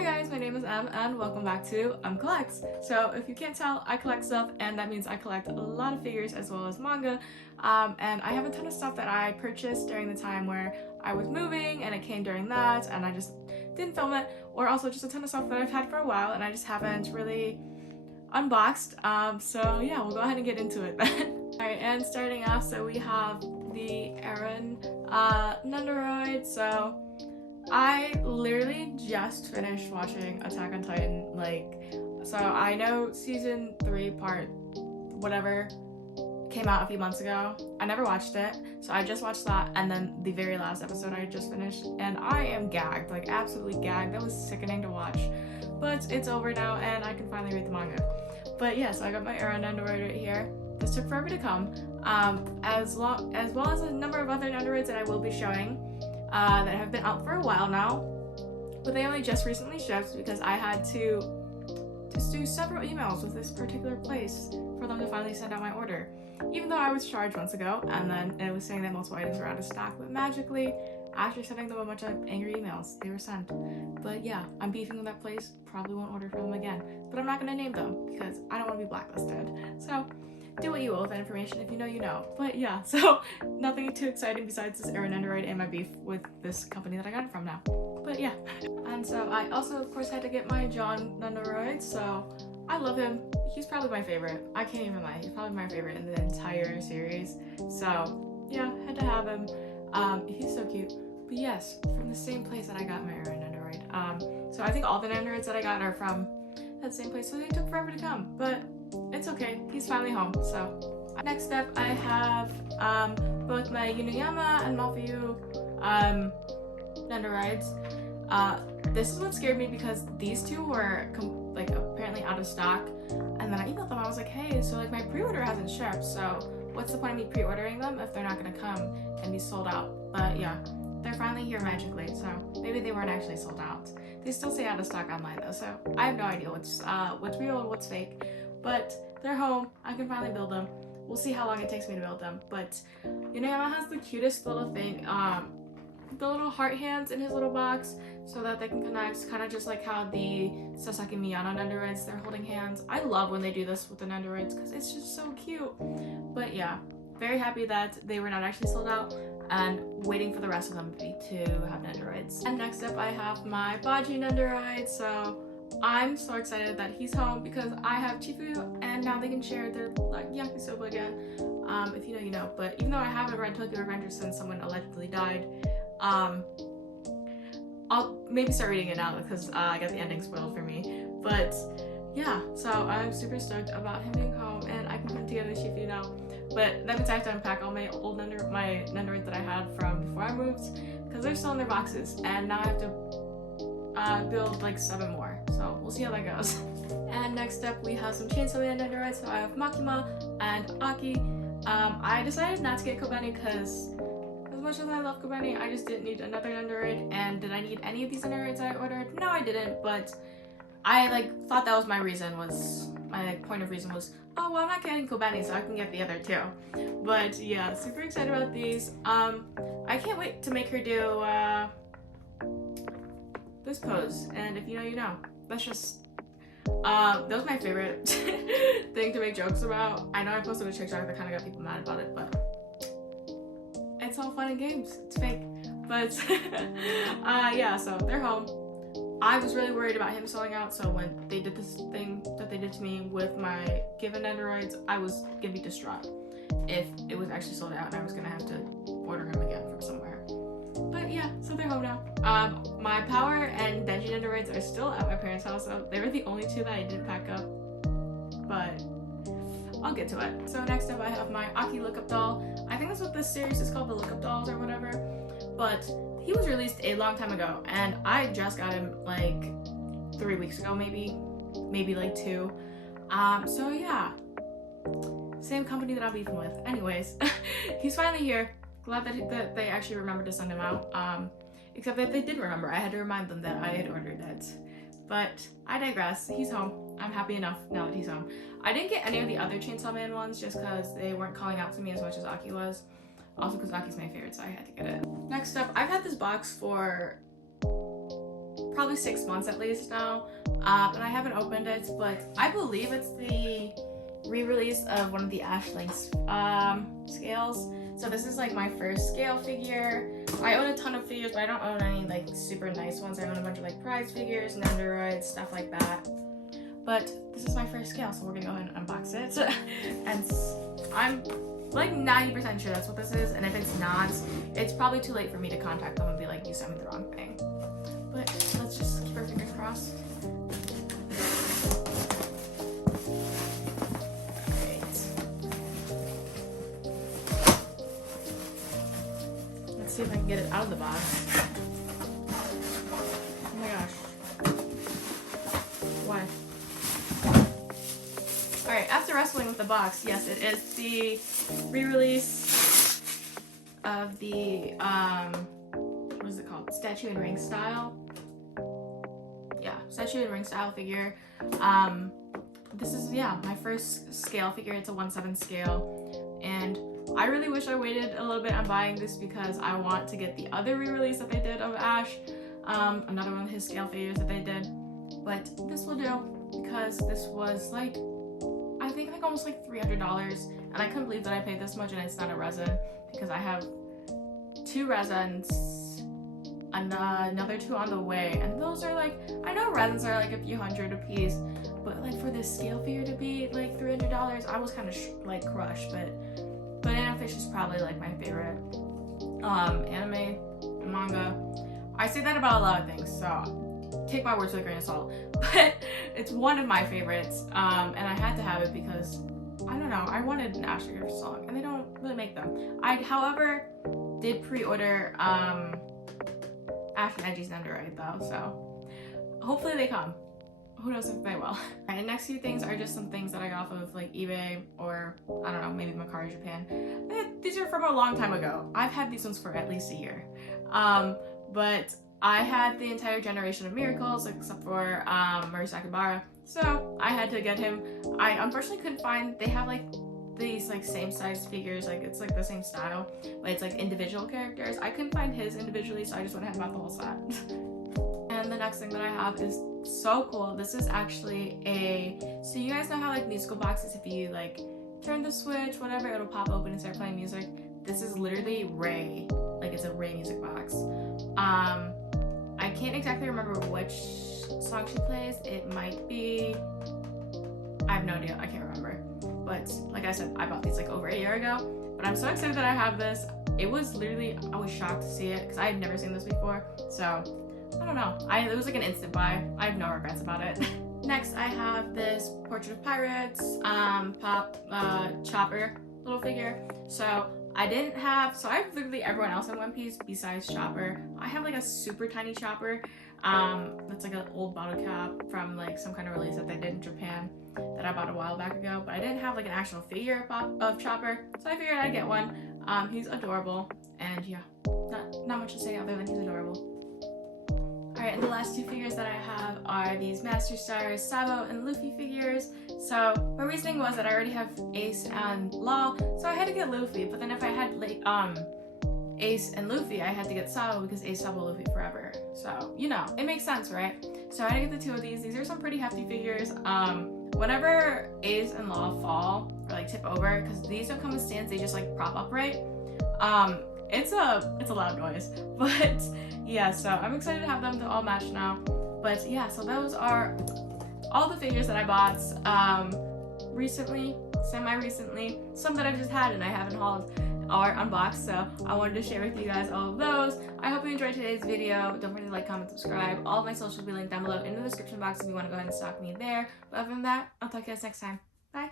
Hi guys, my name is Em and welcome back to Collects. So if you can't tell, I collect stuff and that means I collect a lot of figures as well as manga. And I have a ton of stuff that I purchased during the time where I was moving and it came during that and I just didn't film it, or also just a ton of stuff that I've had for a while and I just haven't really unboxed. So yeah, we'll go ahead and get into it then. Alright, and starting off, so we have the Eren neroid. So I literally just finished watching Attack on Titan, so I know season 3 part whatever came out a few months ago. I never watched it, so I just watched that, and then the very last episode I just finished, and I am gagged, like absolutely gagged. That was sickening to watch, but it's over now and I can finally read the manga. But yeah, so I got my Eren neroid right here. This took forever to come, as well as a number of other neroids that I will be showing that have been out for a while now, but they only just recently shipped because I had to just do several emails with this particular place for them to finally send out my order, even though I was charged months ago and then it was saying that multiple items were out of stock, but magically after sending them a bunch of angry emails they were sent. But yeah, I'm beefing with that place, probably won't order from them again, but I'm not going to name them because I don't want to be blacklisted. So do what you will with that information. If you know, you know. But yeah, so nothing too exciting besides this Eren neroid and my beef with this company that I got it from now. But yeah. And so I also, of course, had to get my Johnnid. So I love him. He's probably my favorite. I can't even lie. He's probably my favorite in the entire series. So yeah, had to have him. He's so cute. But yes, from the same place that I got my Eren neroid. So I think all the neroids that I got are from that same place. So they took forever to come. But it's okay, he's finally home. So next up I have both my yuyama and mafu neroids. This is what scared me because these two were apparently out of stock, and then I emailed them. I was like, hey, so my pre-order hasn't shipped, so what's the point of me pre-ordering them if they're not gonna come and be sold out? But yeah, they're finally here magically, so maybe they weren't actually sold out. They still say out of stock online though, so I have no idea what's real and what's fake. But they're home. I can finally build them. We'll see how long it takes me to build them. But yuyama has the cutest little thing, the little heart hands in his little box so that they can connect, kind of just like how the Sasaki Miyano neroids, they're holding hands. I love when they do this with the neroids because it's just so cute. But yeah, very happy that they were not actually sold out and waiting for the rest of them to have neroids. And next up I have my baji neroid. So I'm so excited that he's home because I have Chifu and now they can share their yakisoba again. If you know, you know. But even though I haven't read Tokyo Revengers since someone allegedly died, I'll maybe start reading it now because I got the ending spoiled for me. But yeah, so I'm super stoked about him being home and I can put him together with Chifu now. But that means I have to unpack all my old neroids that I had from before I moved because they're still in their boxes, and now I have to build 7 more, so we'll see how that goes. And next up we have some Chainsaw Man neroids. So I have Makima and Aki. I decided not to get Kobeni because as much as I love Kobeni, I just didn't need another neroid. And did I need any of these neroids I ordered? No, I didn't, but I thought that was my point of reason was, oh well, I'm not getting Kobeni, so I can get the other 2. But yeah, super excited about these. I can't wait to make her do this pose, and if you know, you know. That's just that was my favorite thing to make jokes about. I know I posted a TikTok that kind of got people mad about it, but it's all fun and games. It's fake. But yeah, so they're home. I was really worried about him selling out, so when they did this thing that they did to me with my given neroids, I was gonna be distraught if it was actually sold out and I was gonna have to order him again from somewhere. But yeah, so they're home now. My Power and Denji neroids are still at my parents' house, so they were the only 2 that I didn't pack up, but I'll get to it. So next up I have my Aki lookup doll. I think that's what this series is called, the lookup dolls or whatever, but he was released a long time ago and I just got him 3 weeks ago, maybe 2. So yeah, same company that I'm beefing with. Anyways, he's finally here. Glad that they actually remembered to send him out, except that they didn't remember. I had to remind them that I had ordered it. But I digress. He's home. I'm happy enough now that he's home. I didn't get any of the other Chainsaw Man ones just because they weren't calling out to me as much as Aki was. Also because Aki's my favorite, so I had to get it. Next up, I've had this box for probably 6 months at least now, and I haven't opened it, but I believe it's the re-release of one of the Ash Link's scales. So this is like my first scale figure. I own a ton of figures, but I don't own any like super nice ones. I own a bunch of like prize figures, neroid, stuff like that. But this is my first scale, so we're gonna go ahead and unbox it. And I'm like 90% sure that's what this is, and if it's not, it's probably too late for me to contact them and be like, you sent me the wrong thing. But let's just keep our fingers crossed. Let's see if I can get it out of the box. Oh my gosh. Why? Alright, after wrestling with the box, yes, it is the re-release of the, what is it called? Statue and ring style. Yeah, statue and ring style figure. This is, yeah, my first scale figure. It's a 1/7 scale. And I really wish I waited a little bit on buying this because I want to get the other re-release that they did of Ash. Another one of his scale figures that they did. But this will do because this was like, I think like almost like $300. And I couldn't believe that I paid this much and it's not a resin because I have 2 resins and another 2 on the way. And those are like, I know resins are like a few hundred a piece, but like for this scale figure to be like $300, I was kind of like crushed. But Banana Fish is probably like my favorite anime and manga. I say that about a lot of things, so take my words with a grain of salt. But it's one of my favorites, and I had to have it because, I don't know, I wanted an Ash figure song, and they don't really make them. I, however, did pre-order Ash and Edgy's neroid though, so hopefully they come. Who knows if they will. Alright, the next few things are just some things that I got off of like eBay or, I don't know, maybe Marari Japan. These are from a long time ago. I've had these ones for at least a year. But I had the entire generation of Miracles except for Murasaki, so I had to get him. I unfortunately couldn't find, they have like these like same size figures, like it's like the same style, but it's like individual characters. I couldn't find his individually, so I just went ahead and bought the whole set. And the next thing that I have is so cool. This is actually so you guys know how like musical boxes, if you like turn the switch, whatever, it'll pop open and start playing music. This is literally Ray. Like it's a Ray music box. I can't exactly remember which song she plays. It might be, I have no idea, I can't remember. But like I said, I bought these like over a year ago. But I'm so excited that I have this. It was literally, I was shocked to see it because I had never seen this before. So I don't know. It was like an instant buy. I have no regrets about it. Next, I have this Portrait of Pirates pop Chopper little figure. So I didn't have, so I have literally everyone else in One Piece besides Chopper. I have like a super tiny Chopper. That's like an old bottle cap from like some kind of release that they did in Japan that I bought a while back ago. But I didn't have like an actual figure of Chopper, so I figured I'd get one. He's adorable, and yeah, not much to say other than he's adorable. Alright, and the last 2 figures that I have are these Master Stars, Sabo, and Luffy figures. So my reasoning was that I already have Ace and Law, so I had to get Luffy. But then if I had Ace and Luffy, I had to get Sabo because Ace, Sabo, Luffy forever. So, you know, it makes sense, right? So I had to get the 2 of these. These are some pretty hefty figures. Whenever Ace and Law fall or like tip over, because these don't come with stands, they just like prop up, right? It's a loud noise, but yeah, so I'm excited to have them to all match now. But yeah, so those are all the figures that I bought recently, semi-recently, some that I've just had and I haven't hauled or unboxed, so I wanted to share with you guys all of those. I hope you enjoyed today's video. Don't forget to like, comment, subscribe. All of my socials will be linked down below in the description box if you want to go ahead and stalk me there. But other than that, I'll talk to you guys next time. Bye!